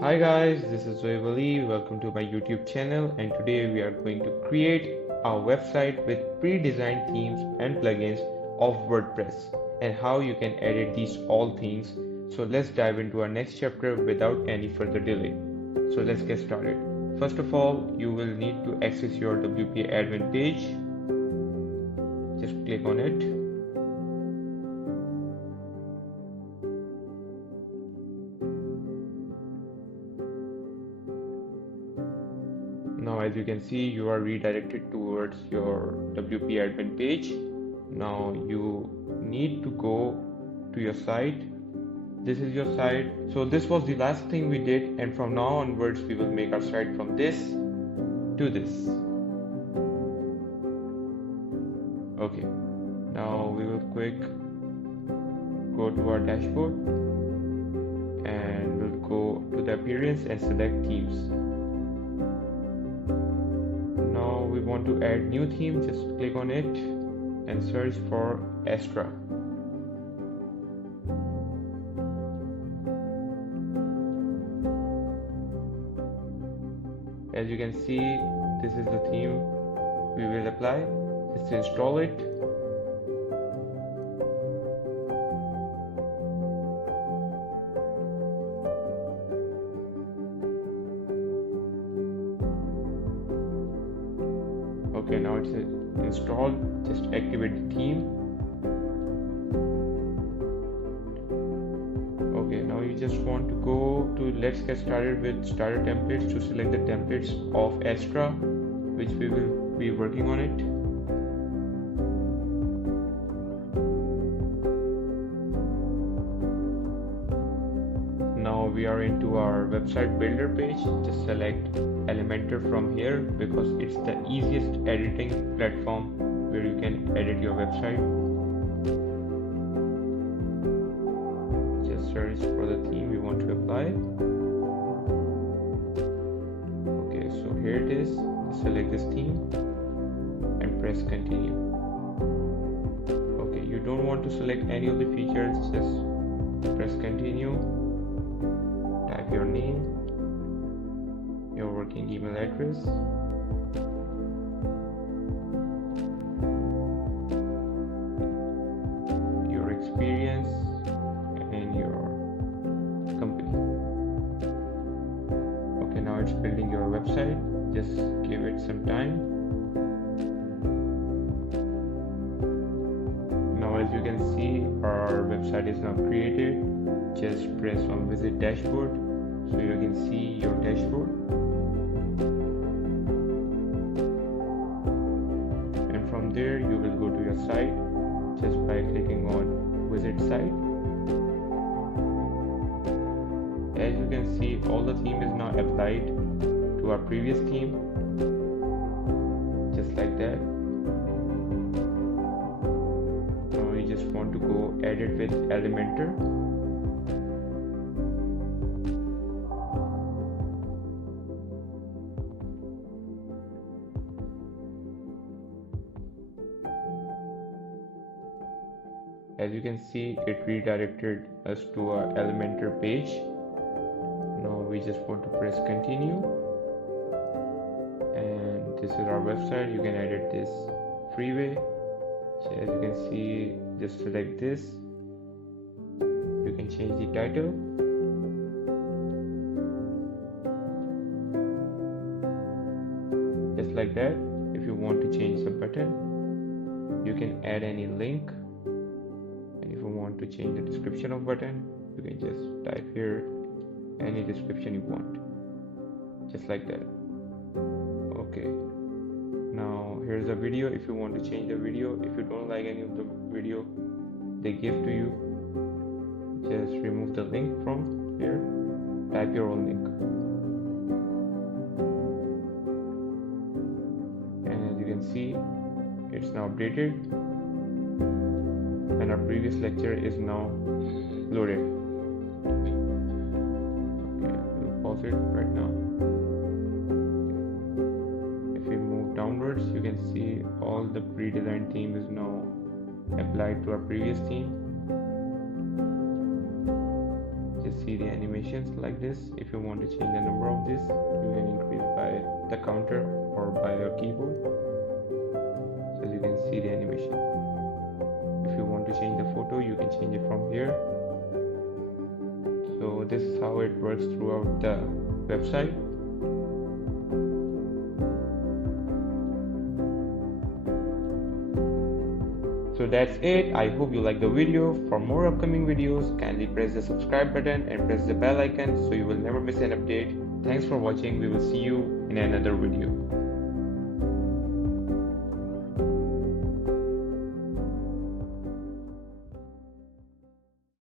Hi guys, this is Zoe. Welcome to my YouTube channel, and today we are going to create a website with pre-designed themes and plugins of WordPress and how you can edit these all themes. So let's dive into our next chapter without any further delay. So let's get started. First of all, you will need to access your WP admin page. Just click on it. Now as you can see, you are redirected towards your WP admin page. Now you need to go to your site. This is your site. So this was the last thing we did, and from now onwards we will make our site from this to this. Okay, now we will quick go to our dashboard and we'll go to the appearance and select themes. We want to add new theme, just click on it and search for Astra. As you can see, this is the theme we will apply. Just install it. Okay, now it's installed. Just activate the theme. Okay, now you just want to go to let's get started with starter templates to select the templates of Astra, which we will be working on it. Now we are into our website builder page. Just select Elementor from here because it's the easiest editing platform where you can edit your website. Just search for the theme we want to apply. Okay, so here it is. Select this theme and press continue. Okay, you don't want to select any of the features, just press continue. Type your name, your working email address, your experience, and your company. Okay, now it's building your website. Just give it some time. Now as you can see, our website is now created. Just press on visit dashboard so you can see your dashboard, and from there you will go to your site just by clicking on visit site. As you can see, all the theme is now applied to our previous theme, just like that. Now you just want to go edit with Elementor. As you can see, it redirected us to our Elementor page. Now we just want to press continue, and this is our website. You can edit this freeway. So as you can see, just select this. You can change the title. Just like that. If you want to change the button, you can add any link. To change the description of button, you can just type here any description you want, just like that. Okay, now here's a video. If you want to change the video, if you don't like any of the video they give to you, just remove the link from here, type your own link, and as you can see, it's now updated and our previous lecture is now loaded. Okay, we'll pause it right now. If we move downwards, you can see all the pre-designed theme is now applied to our previous theme. just see the animations like this. If you want to change the number of this, you can increase by the counter or by your keyboard. So as you can see the animation. If you want to change the photo, you can change it from here. So this is how it works throughout the website. So that's it. I hope you like the video. For more upcoming videos, kindly press the subscribe button and press the bell icon so you will never miss an update. Thanks for watching. We will see you in another video.